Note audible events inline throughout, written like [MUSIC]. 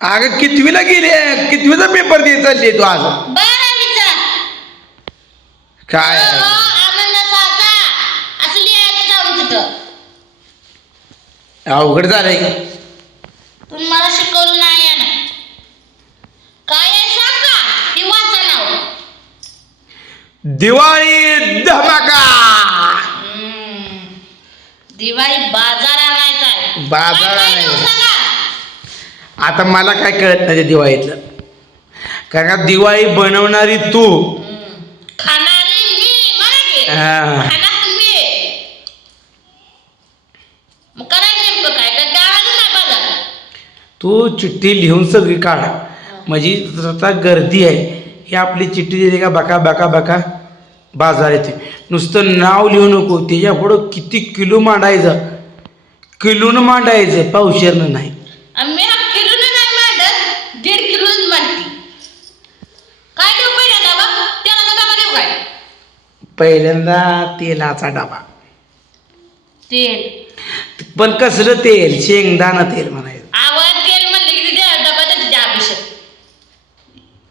अगं कितवीला गेली कितवीचा पेपर दे चालली तू आज? बारावीचा. काय? आनंद साचा असं लिहायचं जाऊन तिथं. अवघड झालंय. तुम्ही मला शिकवलं नाही यानं काय आहे सांग का ही वाचा नाव. दिवाळी धमाका. हम्म. दिवाळी बाजार आणायचा आहे. बाजार काय आणायचा. सांगा आता मला काय कळत नाही ते दिवाळीतलं. कारण का दिवाळी बनवणारी तू. हम्म. खाणारी मी मला घे हा. खाणार तुम्ही. मग करायचं नेमकं काय? तू चिठ्ठी लिहून सगळी काढ. म्हणजे आता गर्दी आहे. ही आपली चिठ्ठी दिली का? बका बका बका. बाजार येते. नुसतं नाव लिहू नको. त्याच्या पुढं किती किलो मांडायचं? किलोनं मांडायचं. पावशेरनं नाही. आणि मी हा किलोनं नाही मांडत दीड किलोच मांडते काय देऊ पहिल्यांदा बा त्याला डबा देऊ काय पहिल्यांदा तेलाचा डबा. तेल. पण कसलं तेल? शेंगदाणा तेल म्हणायचं. आवाज तेल म्हणले की डबा देते त्या अभिषेक.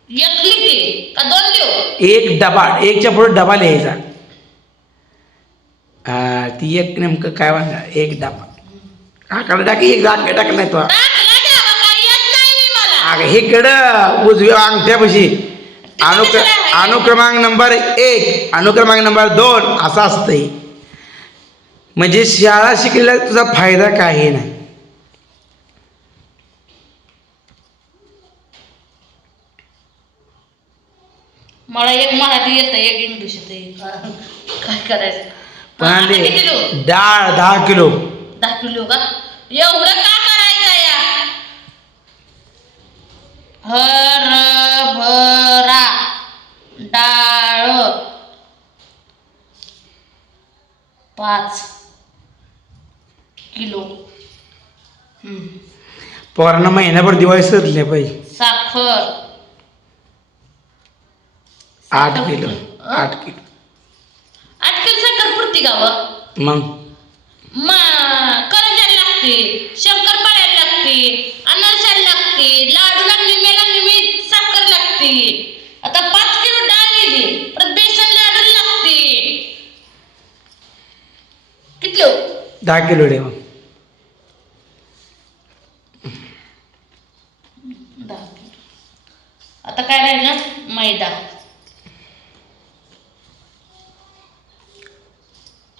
एक लिहिते का दोन देऊ? एक डबा एकच्या पुढे डबा लिहायचा. हा ती एक नेमकं काय म्हणा एक डबा. आकडे टाक एक आकडे टाकला नाही तो. टाकला द्यावा काय येत नाही मी मला. अगं हे कडं उजव्या अंगठ्यापाशी. अनुक्र अनुक्रमांक नंबर एक अनुक्रमांक नंबर दोन असा असतंय. म्हणजे शाळा शिकलेला तुझा फायदा काही नाही. मला एक मराठी येतं एक इंग्लिश येतं काय करायचं? पण डाळ दहा किलो. दहा किलो का? एवढं का करायचं या हरभरा डाळ पाच किलो. पोरांना महिन्याभर दिवाळी सरले पाहिजे साखर. आठ किलो. आठ किलो. आठ किलो साखर पुरती का व? मग? करंजाला लागते शंकरपाळ्याला लागते अनारशाला लागते लाडूला निम्याला निमी साखर लागते आता पाच किलो डाळ गेली परत बेसन लाडू लागते किलो ठेवा दहा किलो. आता काय राहिलं? मैदा.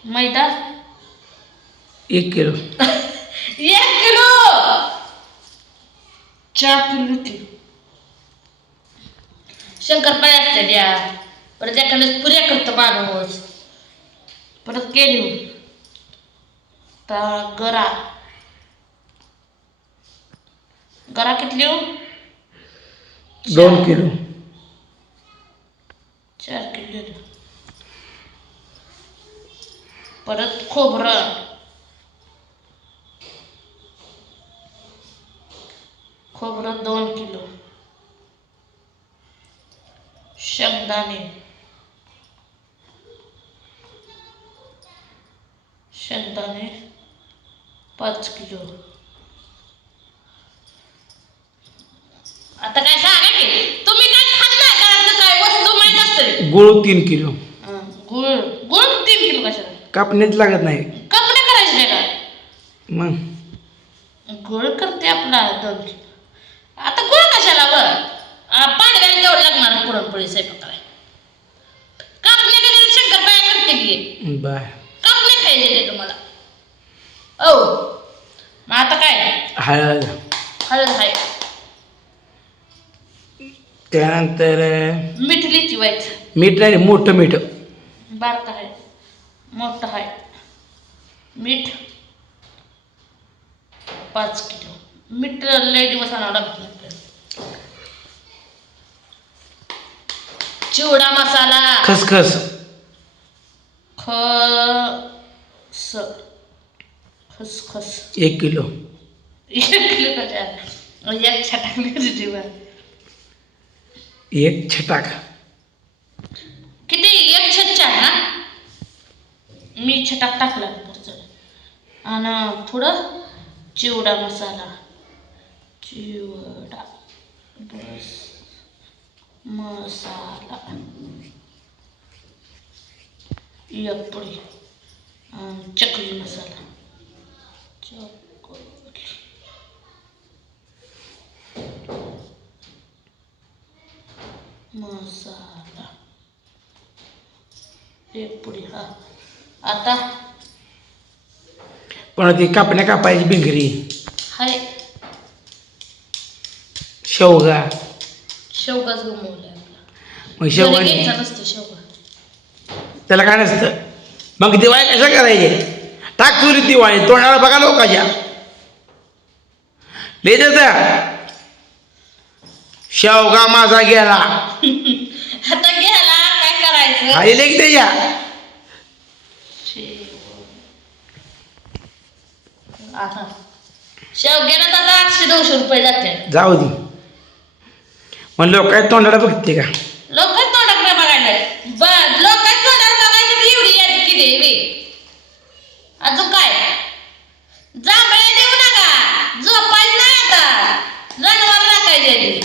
मैदा? एक किलो. [LAUGHS] एक किलो? चार किलो ती. शंकरपाळ्या असते द्या परत एखाद्याच पुऱ्या करतो माणूस. परत केली. तर गरा. गरा किती लिहू दोन किलो. चार किलो. परत खोबरं. खोबरं दोन किलो. शेंगदाणे. शेंगदाणे. पाच किलो. आता काय सांगा की तुम्ही काय नाही घरातलं काय वस्तू माहीत असते गुळ तीन किलो. गुळ गुळ तीन किलो कशाला? कापण्याच लागत नाही. कपडे करायचे नाही का? मग? गुळ करते आपला दोन किलो. आता गुळ कशाला व पाडव्याला तेवढं लागणार पुरणपोळी स्वयंपाकाला. कापणे कधी शंकरपाया करते की. बर कापणे खायचे ते तुम्हाला. काय हळद हळद आहे त्यानंतर मीठ लिची व्हायचं मीठ नाही मोठं मीठ. बारका आहे मोठं आहे मीठ. पाच किलो. मीठ लय दिवस आणावं लागत नाही आपल्याला. चिवडा मसाला. खसखस. खस. खसखस. एक किलो. एक छटाक. एक छटाक। किती? एक छच्चा ना? मी छटाक टाकला आणि पुढं चिवडा मसाला. चिवडा बस. मसाला. एक आणि चकली मसाला. चकली मसाला एक पोळी हा. आता? पण ती कापण्या कापायची भिंगरी हाय. शेवगा. शेवगाच गमवलाय मग शेवगा घ्यायचा नसतो शेवगा. त्याला काय नसतं? मग दिवाळी कशा करायचे टाक चुरी दिवाळी तोंडाला बघा लोकांच्या. ले देता शेवगा माझा गेला. आता घ्यायला काय करायचं? आई लेख त्याच्या आता. शेवग्यानं तर आता आठशे नऊशे रुपये जाते जाऊ दे. मग लोक काय तोंडाला बघते का लोक तोंडाकडे बघायला ब लोक तोंडाकडे बघायची ती एवढी यादी किती आहे बे. अजून काय जांभळ्या देऊ नका झोपायचं नाही आता जनावर राखायचे आधी.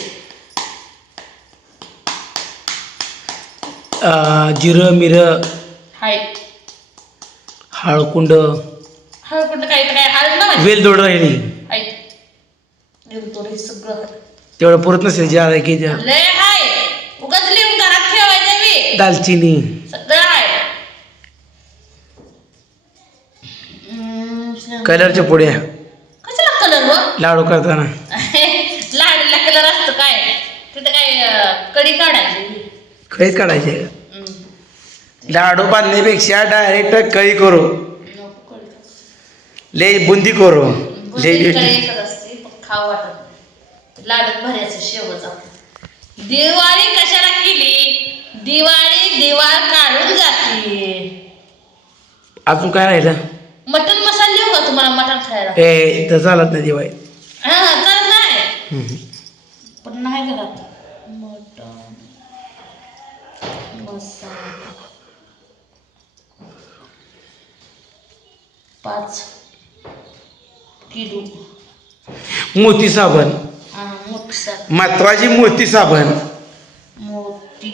अं, जिरं मिरं. हळकुंड. हळद कुठं काय तर काय हळद ना वेलदोड राहिली. सगळं आहे. तेवढं पुरत नसेल जे आलं की त्या लय हाय. उगाच लिहून घरात ठेवायचं मी दालचिनी. सगळं आहे हम्म, कलरच्या पुड्या कशाला कलर व लाडू करताना. [LAUGHS] लाडीला कलर असतो काय? तिथं काय अं, कडी काढायची. खळीच काढायचे. लाडू बांधण्यापेक्षा डायरेक्ट कळी करू. ले बुंदी करू. ले खाऊ वाटत नाही. लाडूत भरायचं शेवच आपलं दिवाळी कशाला केली? दिवाळी दिवाळ काढून जाते. अजून काय राहिलं? मटन मसाला देऊ का तुम्हाला मटन खायला? ए तर चालत नाही दिवाळी. हा चालत नाही. पण नाही घरात मटन मसाला पाच किलो. मोती साबण. महत्वाची मोती साबण. मोठी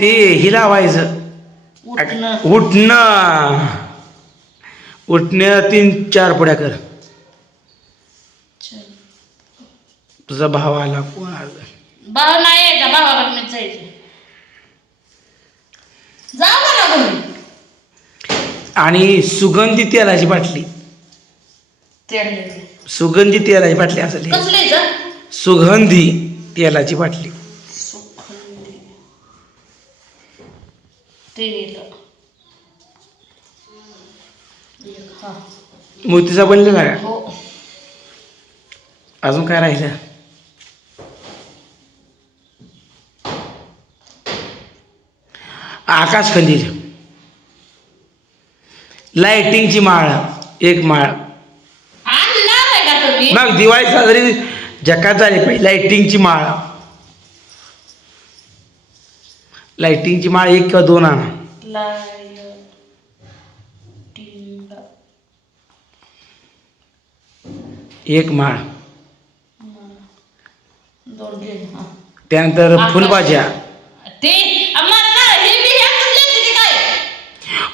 ते ही लावायचं. उठणं. उठणं. उठणं तीन चार पुड्या कर. चल. तुझा भाव आला कोण आला भाव नाही यायचा भावाकडे मी जायचे. जा मला घरी आणि सुगंधी तेलाची बाटली. तेल सुगंधी तेलाची बाटली कसलं यायचं सुगंधी तेलाची बाटली. सुखंडी तेल. एक, हा. मोती साबण लिहिला का? हो. अजून काय राहिलं? आकाश कंदील लाइटिंगची माळ एक माळ. मग दिवाळी साजरी जकात झाली पाहिजे लाइटिंगची माळ. लाइटिंगची माळ एक किंवा दोन आणा. एक माळ. त्यानंतर फुलभाज्या. ते